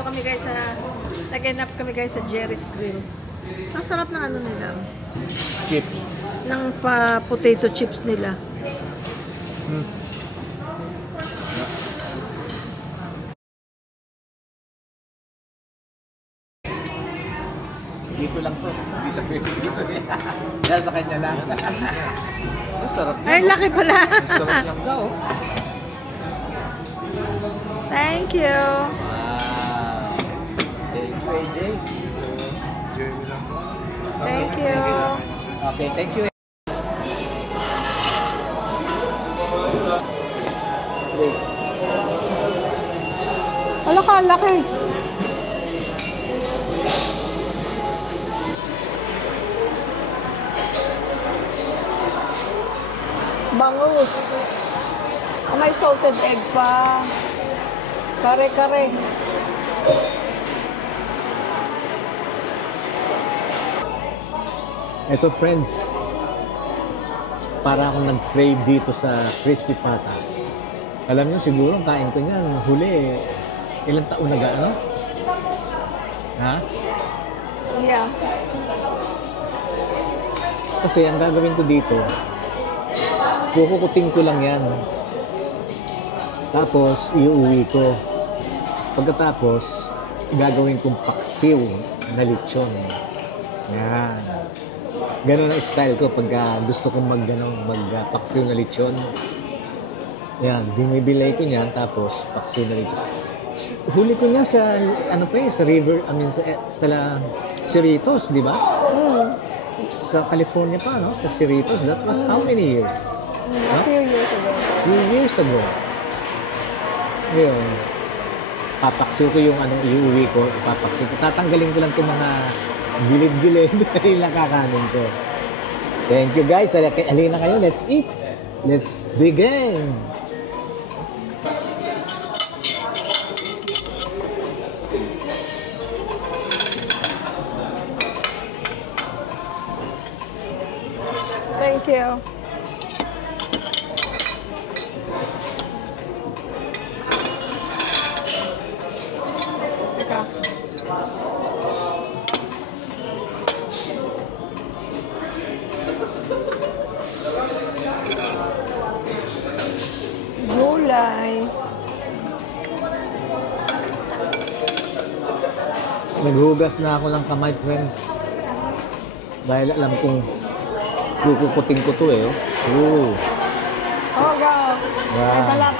Nandito kami guys sa, nag-end up kami guys sa Jerry's Grill. Ang sarap ng ano nila. Chip. Ng potato chips nila. Dito lang to. Hindi sa pwede dito. Dahil sa kanya lang. Ang sarap niya. Ay, laki pala. Ang sarap niyang daw. Thank you. Wow. Thank you, AJ. Thank you. Okay, thank you. Wala ka, laki. Bangus. Oh, may salted egg pa. Kare-kare. Ito friends, para akong nag-crave dito sa Crispy Pata. Alam niyo siguro, kain ko niyan, huli, ilang taon na gaano? Ha? Yeah. Kasi ang gagawin ko dito, kukukuting ko lang yan. Tapos, iuwi ko. Pagkatapos, gagawin kong paksiw na lechon. Yan. Ganon ang style ko pag gusto kong magpaksiw na lechon. Yan, binibilay ko niyan, tapos paksiw na lechon. Huli ko niya sa, ano pa sa river, sa Cerritos, di ba? Sa California pa, no? Sa Cerritos. That was how many years? A few years ago. Few years ago. Ngayon, papaksiw ko yung iuwi ko, papaksiw ko. Tatanggalin ko lang itong mga gilid-gilid yung nakakanin ko. Thank you guys. Halina kayo. Let's eat. Let's dig in. Thank you. Teka. Gulay. Naghugas na ako ng kamay, friends. Dahil alam kong kukukuting ko to eh. Oh. Oh, wow. May Wow. balat.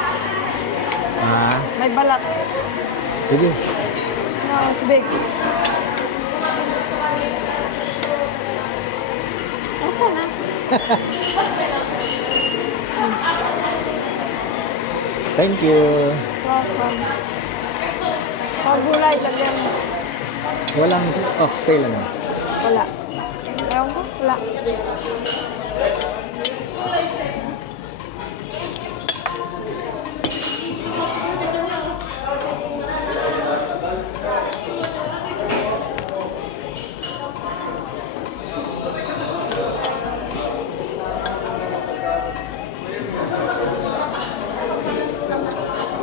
Ha? May balat. Sige. No, it's big. Nasaan na? Thank you. Welcome. Oh, gulay, lagyan mo. Walang oxtail ano? Wala. Ewan ko, wala.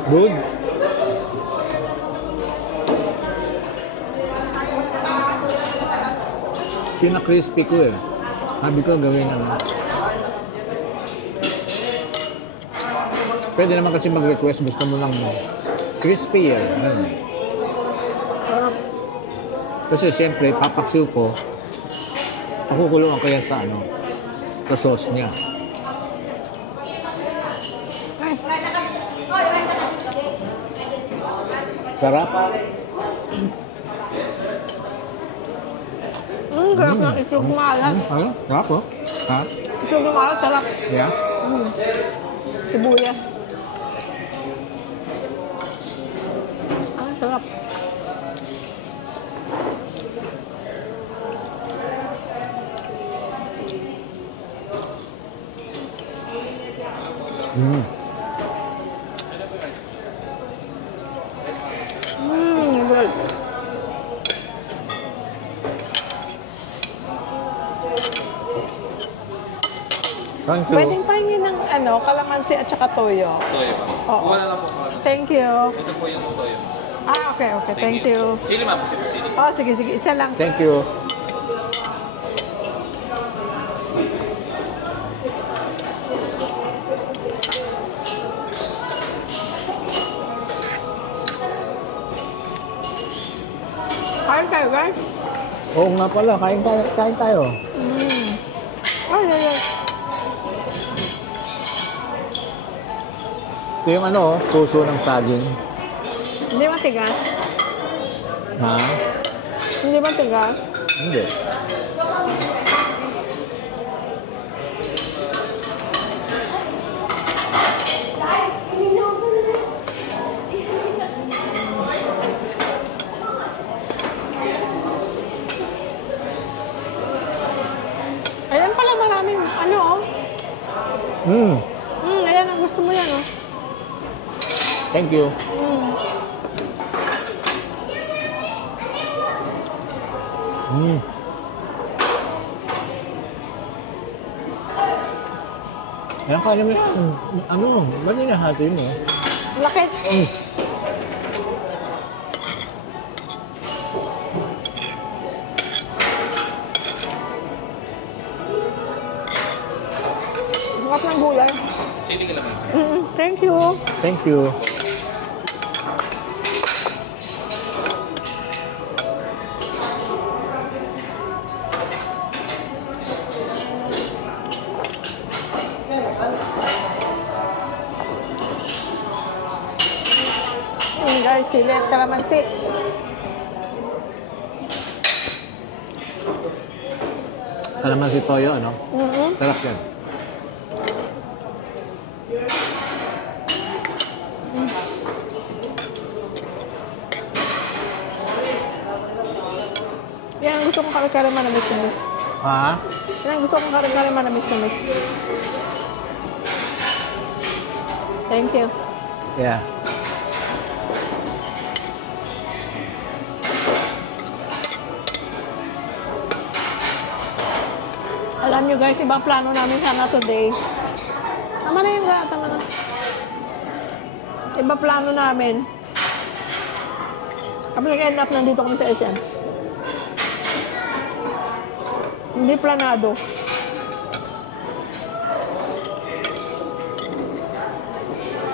Good. Pina-crispy ko eh. Sabi ko gawin Pwede naman kasi mag-request, gusto mo lang crispy eh. Kasi siyempre, papaksiw ko, pakukulungan ko yan sa sa sauce niya. Sarap. Sarap ng isog malat. Sarap oh. Ha? Isog malat, sarap. Yeah? Sibuyas. Sarap. Good. Thank you. Pwedeng pahingin ng kalamansi at saka toyo. Toyo pa. Oo. Wala lang po. Thank you. Ito po yung toyo. Ah, okay, okay. Thank you. Sili ma'am, sili. Oh, sige, sige. Isa lang. Thank you. Kain tayo, guys. Oo nga pala, kain tayo. Kain tayo. Ay, ay, ay. Ito yung ano, puso ng saging. Hindi matigas. Ha? Hindi matigas. Hindi. Ayan pala maraming, ano, oh. Ayan, ang gusto mo yan, oh. Thank you. Ayan ka naman, ano, ba't hinahati mo? Lakit. Bukas ng gulay. Sili ka lang. Thank you. Thank you. Guys, sili at kalamansi. Kalamansi toyo, ano? Sarap yan. Yan ang gusto kong kare-kare manamis-namis. Ha? Yan ang gusto kong kare-kare manamis-namis. Thank you. Yeah. Alam nyo guys, ibang plano namin sana today. Tama na yung tama na. Ibang plano namin. Kami nag-end up nandito kami sa SM. Hindi planado.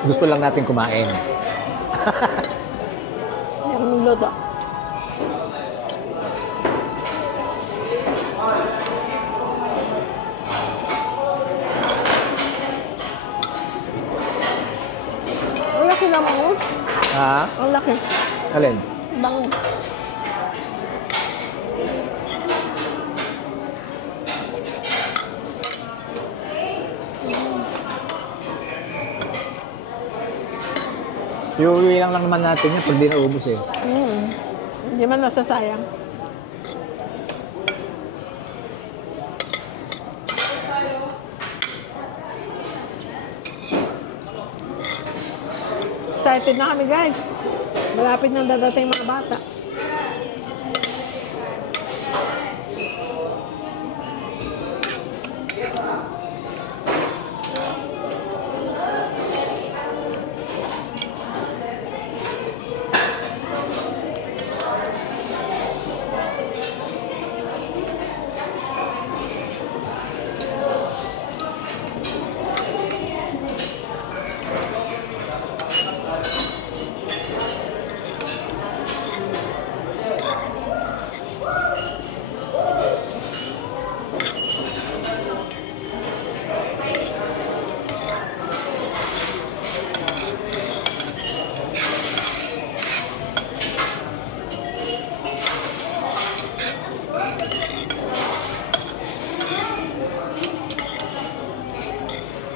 Gusto lang natin kumain. Yan ang luto. Ang laki naman mo. Ha? Ang laki. Alin? Bango. Iuwi lang naman natin yan pag di naubos eh. Hindi man nasasayang. Excited na kami guys. Malapit nang dadating mga bata.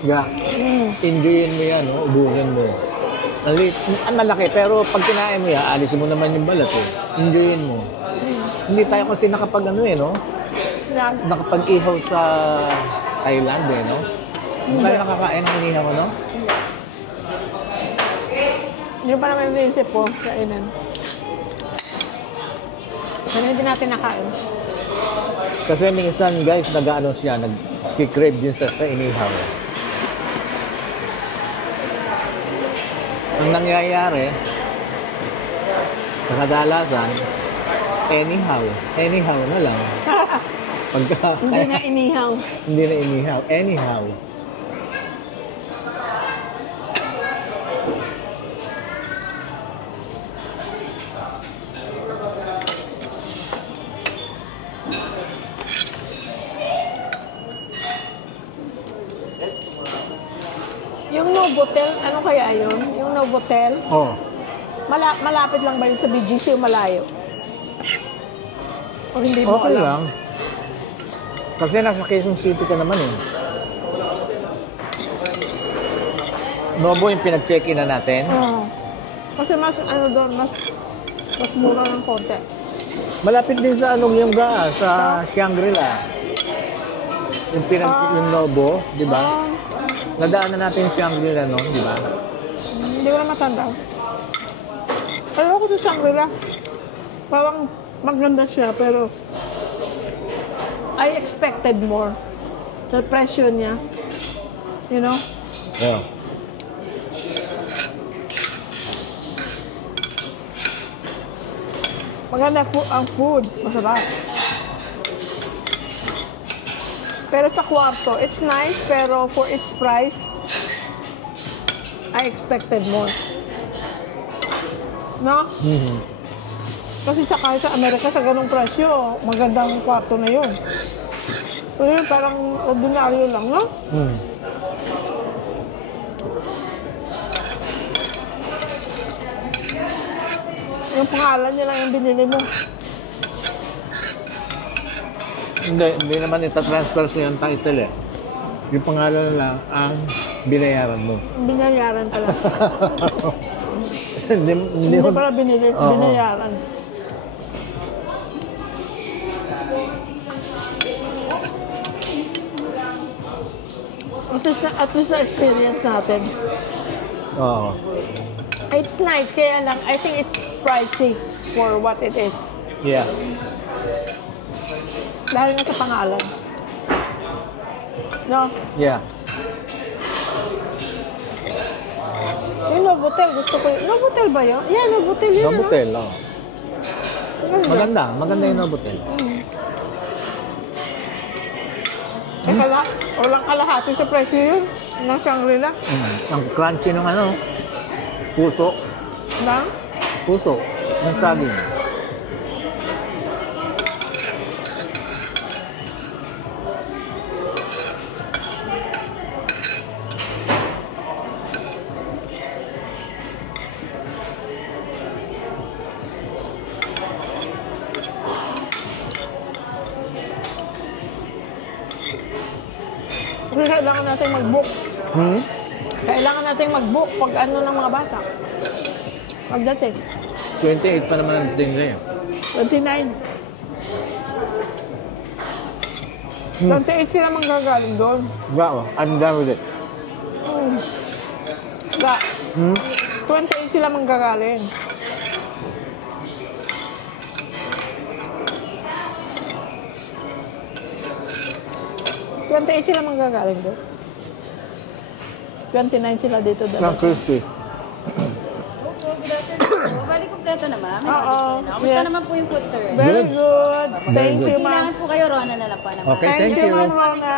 Yeah. Enjoyin mo yan, no? Ubusin mo. Ang malaki, pero pag kinain mo yan, alisin mo naman yung balat eh. Enjoyin mo. Hindi tayo kasi nakapag ano eh, no? Yeah. Nakapag-ihaw sa Thailand eh, no? Hindi tayo nakakain ng inihaw, no? Hindi pa naman naisip po, kainan. Pero hindi natin nakain. Kasi minsan guys, nag-ano siya, nag-crave din sa inihaw. Ang nangyayari, Sa kadalasan, anyhow. Anyhow na lang. Pagka, Hindi na inihaw. hindi na inihaw. Anyhow. Yung Novotel, ano kaya yun? Yung Novotel, Oh. malapit lang ba yun sa BGC o malayo? O hindi mo Okay alam? lang. Kasi nasa Quezon City ka naman eh. Nobo yung pinag-check-in na natin. Oo. Kasi mas, ano doon, mas mura ng konti. Malapit din sa anong yung sa Shangri-La. Yung Nobo, di ba? Ah, Nadaanan natin yung Shangri-La noon, di ba? hindi ko na matanda. Pero ako sa Shangri-La, parang maganda siya, pero I expected more. Sa presyo niya. You know? Yeah. Maganda ang food. Masarap. Pero sa kwarto, it's nice, pero for its price, I expected more. No? Mhm. Kasi kahit sa Amerika, sa ganong presyo, magandang kwarto na yun. Pero yun, parang ordinaryo lang, no? Mm. Yung pangalan niya lang yung binili mo. Hindi naman itatransfer sa yung title eh. Yung pangalan lang ang binayaran mo. Binayaran pala. Hindi Hindi mo... pala binili, Oo. binayaran. At least na experience natin. Oo. It's nice, kaya lang, I think it's pricey for what it is. Yeah. Dahil nga sa pangalan. No? Yeah. Yung Novotel, gusto ko yun. Novotel ba yun? Yeah, Novotel yun. Novotel, oo. Ano? Maganda yung Novotel. Walang kalahati sa presyo yun. Ng Shangri-La. Ang crunchy ng ano, puso. Bang? Puso. Ng saging. Kasi kailangan natin mag-book. Hmm? Kailangan natin mag-book pag ano ng mga bata. Pagdating. 28 pa naman ang dating ngayon. 29. 28 sila manggagaling doon. Wow, I'm done with it. Ga, Hmm? 28 sila manggagaling. Sila manggagaling doon. 29 sila dito Ang doon. crispy. Opo, good afternoon. Bali, kompleto naman. May Oo, orders na. Kamusta yes. naman po yung food, sir? Very good. Very Thank good. you, ma'am. Kailangan po kayo, Rona na lang po naman. Okay, thank you. Ma'am Rona.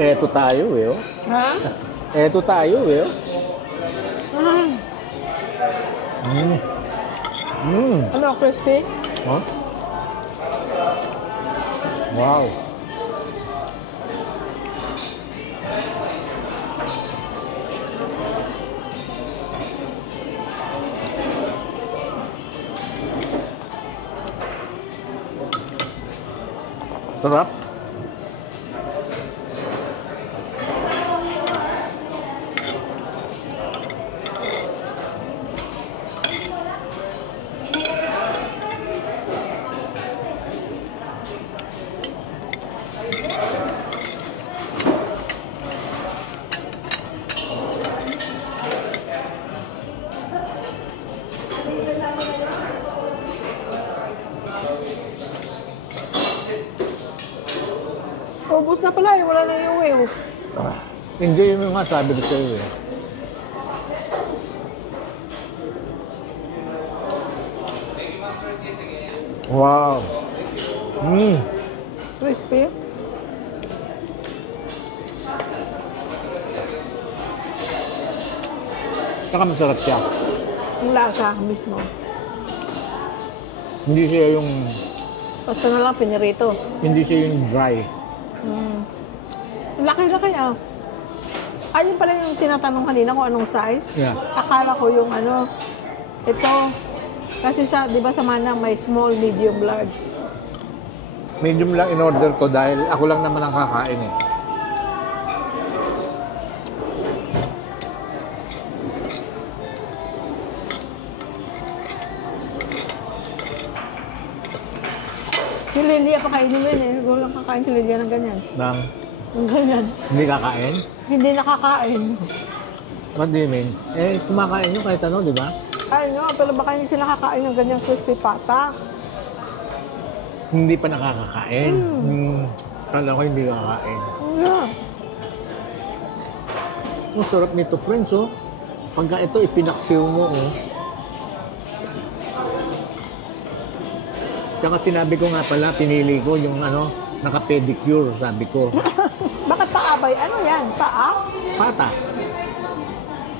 Eto tayo eh. Oh. Ha? Eto tayo eh. Oh. Ah, ano, crispy? Huh? Wow. Sarap. na pala eh. Wala na yung uwi. Oh. Enjoy mo nga, sabi ko sa'yo eh. Wow. Crispy. Saka masarap siya. Yung lasa mismo. Hindi siya yung, Basta na lang pinirito. hindi siya yung dry. Laki-laki ah. Ayun pala yung tinatanong kanina kung anong size. Yeah. Akala ko yung ano, ito. Kasi sa, di ba sa Manang may small, medium, large. Medium lang in order ko dahil ako lang naman ang kakain eh. Si Lilia pakainin mo yun eh. Ikaw lang kakain si Lilia ng ganyan. Nang Ng ganyan. hindi kakain? Hindi nakakain. What do you mean? Eh, kumakain nyo kahit ano, di ba? Ay no, pero baka hindi sila kakain ng ganyang crispy pata. Hindi pa nakakakain. Kala ko hindi kakain. Yeah. Ang sarap nito, friends, oh. Pagka ito, ipinaksiw mo, oh. Tsaka sinabi ko nga pala, pinili ko yung ano, naka-pedicure, sabi ko. Bakit paa ba? Ano yan? Paa? Pata.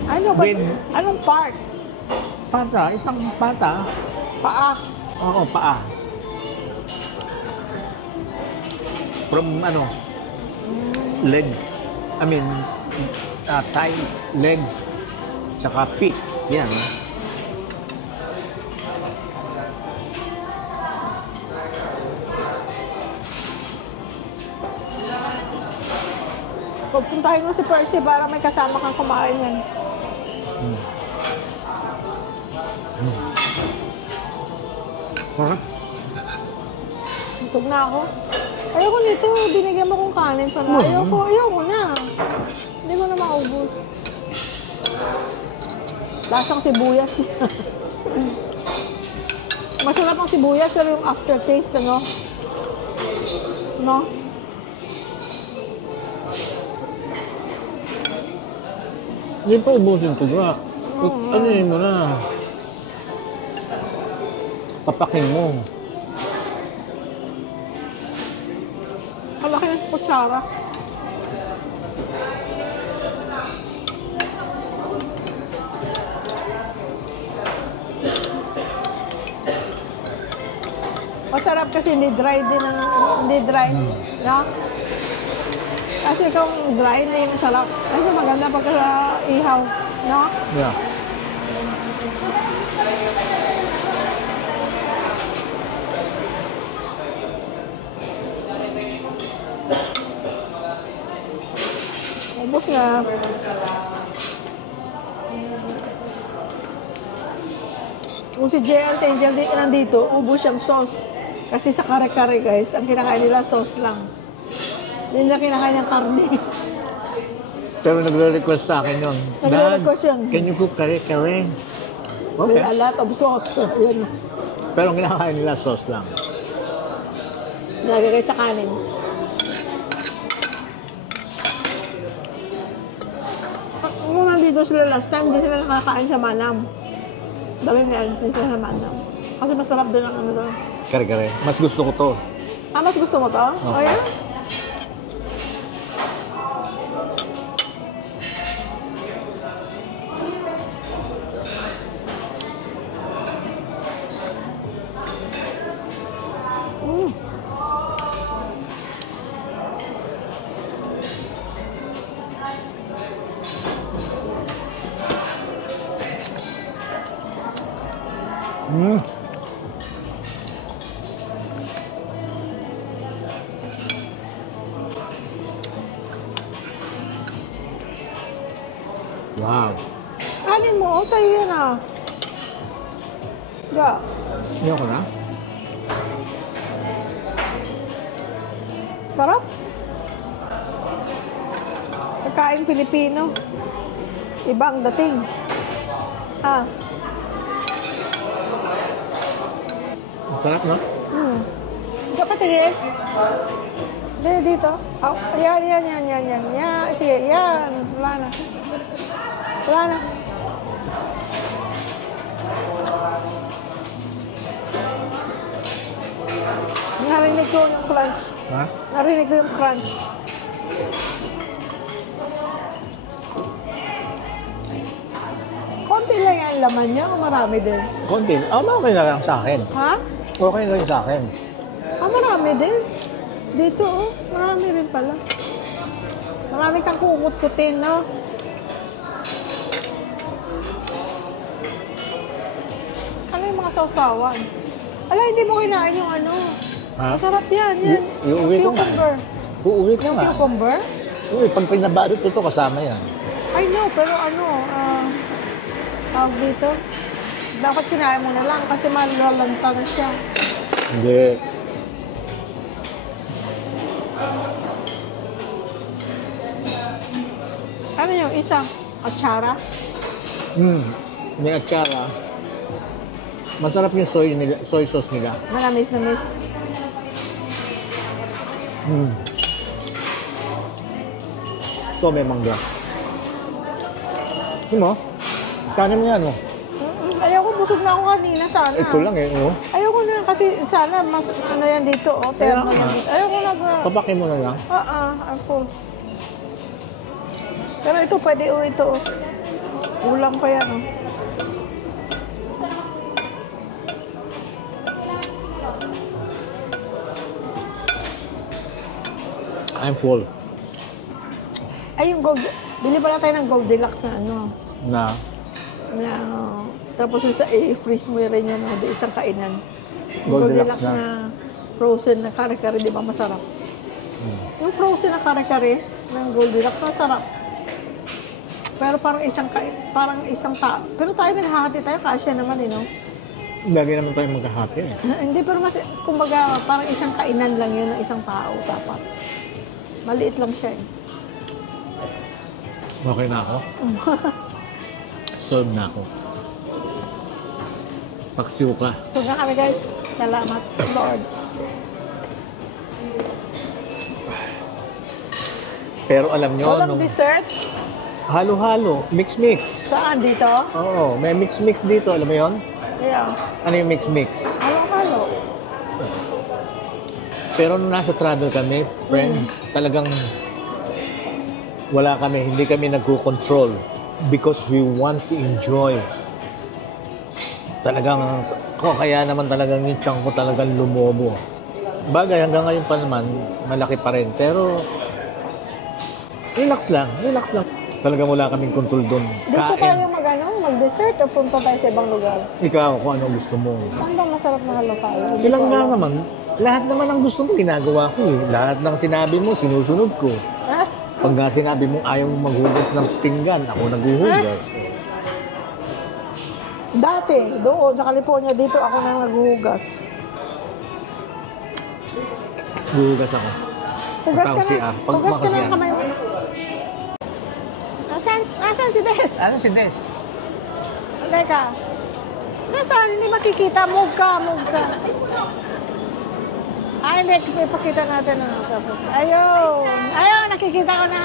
Ano ba? With- Anong part? Pata, isang pata. Paa. Oo, paa. From ano, legs. I mean, thigh, legs, tsaka feet. Yan. Pagpuntahin mo si Percy para may kasama kang kumain yan. Sarap. Busog na ako. Ayoko nito. Binigyan mo kong kanin pa na. Ayoko na. Hindi ko na maubos. Lasang sibuyas. Masarap ang sibuyas pero yung aftertaste, ano? No? Hindi pa ubusin ko ba? Ano yun mo na? Papakin mo. Malaki ng kutsara. Masarap kasi hindi dry din ang hindi dry. No? Kasi kung dry na yung sarap. Kasi maganda pagka sa ihaw. No? Yeah. Ubus na. Kung si JL Angel nandito, ubus siyang sauce. Kasi sa kare-kare guys, ang kinakain nila sauce lang. Hindi nila kinakain ng karne. Pero nagre-request sa akin yun. Nagre-request yun. Can you cook kare-kare? With Okay. a lot of sauce. Yun. Pero ang kinakain nila sauce lang. Nagagay sa kanin. Nung nandito sila last time, hindi sila nakakain sa Manam. Dami na hindi sila sa Manam. Kasi masarap din ang ano doon. Kare-kare. Mas gusto ko to. Ah, mas gusto mo to? Oo. Oh, yeah? Wow. Kanin mo, oh, sa'yo yan ah. Yeah. Hindi ako na? Sarap. Pagkain Pilipino. Iba ang dating. Ah. Ang sarap, no? Hindi ka patingin. Hindi, dito. Oh, yan. Yan. Sige, yan. Wala na. Narinig ko yung crunch. Ha? Narinig ko yung crunch. Konti lang yan laman niya o marami din? Konti. Okay na lang sa akin. Ha? Okay na rin sa akin. Marami din. Dito, oh. Marami rin pala. Marami kang kumut-kutin, no? Ano yung mga sausawan? Ala, hindi mo kinain yung ano. Ha? Masarap yan. Uuwi ko nga. Cucumber. Uuwi ko Yung nga. cucumber? Uy, pag pinabalot ko to kasama yan. I know, pero ano, tawag dito, dapat kinain mo na lang kasi malalanta na siya. Hindi. Ano yung isa? Atsara? May atsara. Masarap yung soy sauce nila. Manamis na miss. Ito may mangga. Hindi mo? Kanin mo yan, oh. Ayoko, busog na ako kanina sana. Ito lang eh, oh. Ayoko na kasi sana mas ano yan dito, oh. Pero Kaya nga. ayoko na. Papakin mo na lang. Ako. Pero ito pwede, oh, ito. Oh. Kulang pa yan, oh. I'm full. Ay, yung gold. Bili pala tayo ng Goldilocks na ano. Na? Tapos isa i-freeze mo rin yan, no? Isang kainan. Goldilocks na. na frozen na kare-kare, di ba masarap? Yung frozen na kare-kare ng Goldilocks, masarap. Pero parang isang tao. Pero tayo naghahati tayo, kasya naman, no? Lagi naman tayo magkahati eh. Hindi, pero mas, kumbaga, parang isang kainan lang yun ng isang tao, dapat. Maliit lang siya, eh. Okay na ako? Solve na ako. Paksiw ka. Tulog na kami, guys. Salamat, Lord. Pero alam nyo, Walang nung dessert? halo-halo, mix-mix. Saan? Dito? Oo, may mix-mix dito, alam mo yon? Yeah. Ano yung mix-mix? Halo-halo. Pero nung nasa travel kami, friends, talagang wala kami, hindi kami nagko-control because we want to enjoy. Talagang, kaya naman talagang yung tiyan ko talagang lumobo. Bagay, hanggang ngayon pa naman, malaki pa rin. Pero, relax lang. Talagang wala kaming control doon. Dito tayo mag-dessert o punta tayo sa ibang lugar? Ikaw, kung ano gusto mo. Saan ba masarap na halo-halo? Silang nga naman, lahat naman ang gusto mo, ginagawa ko eh. Lahat ng sinabi mo, sinusunod ko. Ha? Pag nga sinabi mo ayaw mo maghugas ng pinggan, ako naghuhugas. Dati, doon sa California, dito ako na naghuhugas. Huhugas ako. Hugas ka Pag-CR. na. Hugas ka na ng kamay mo. Nasaan si Des? Ano si Des? Teka. Nasaan? Hindi makikita. Move ka. Ay, hindi. Ipakita natin. Tapos, ayun, nakikita ko na.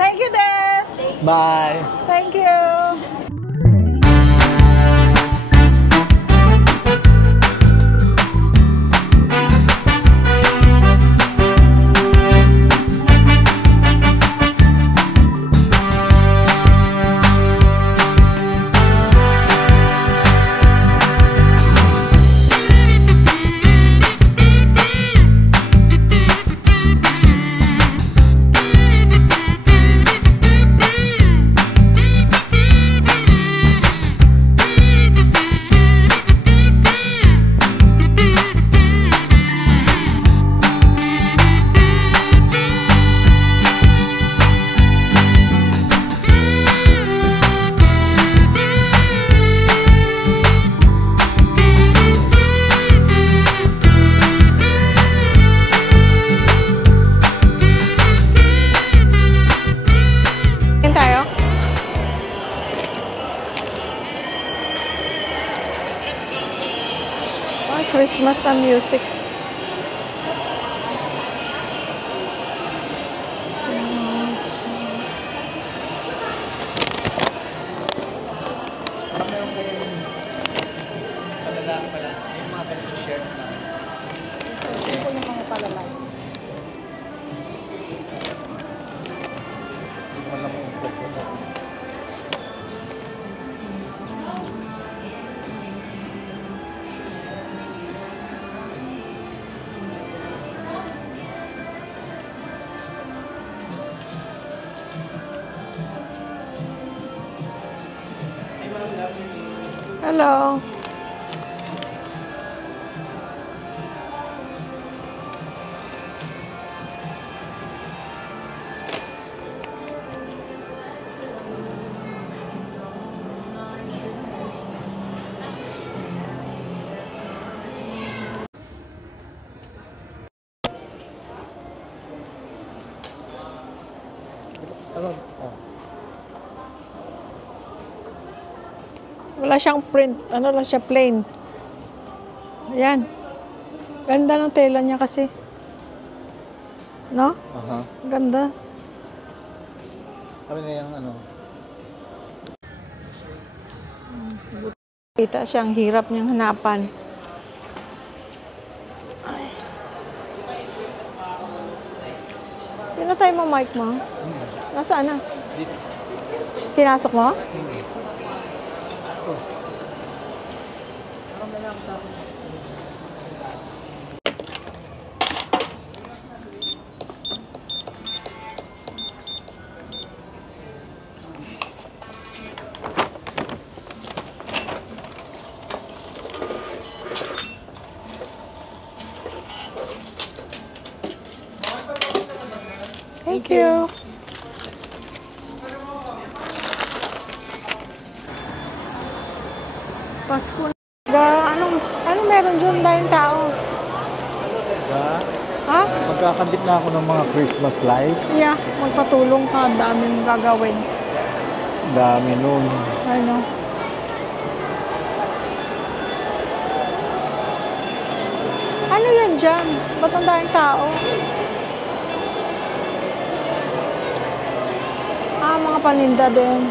Thank you, Des. Bye! Thank you. Christmas na music. lalaki pala. Yung mga ganito shirt na. Ito po yung mga palalights. Hindi mo lang yung poko mo. Hello. Ano? Oh. Wala siyang print. Ano lang siya, plain. Ayan. Ganda ng tela niya kasi. No? Aha. Ganda. Kami na yung ano. Kita siyang hirap niyang hanapan. Ay. Pinatay mo mic mo? Nasaan na? Dito. Pinasok mo? Thank you. Pasko na. Anong meron dyan dahil tao? Diba? Ha? Magkakabit na ako ng mga Christmas lights. Yeah, magpatulong ka. Daming gagawin. Dami nun. Ano? Ano yan dyan? Ba't ang daming tao? Ah, mga paninda din.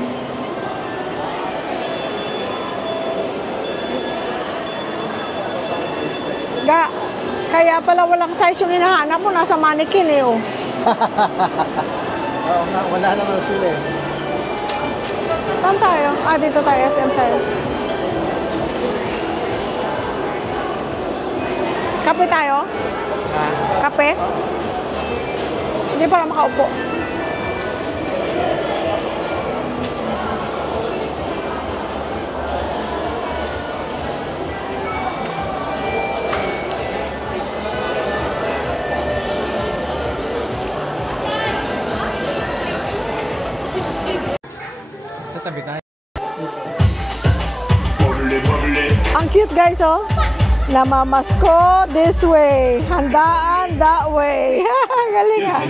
Kaya pala walang size yung hinahanap mo. Nasa mannequin eh, oh. Oo nga, wala naman sila eh. Saan tayo? Ah, dito tayo. SM tayo. Kape tayo? Ha? Kape? Hindi para makaupo. Tatabi tayo. Ang cute guys, oh. Namamasko this way. Handaan that way. Galing ah.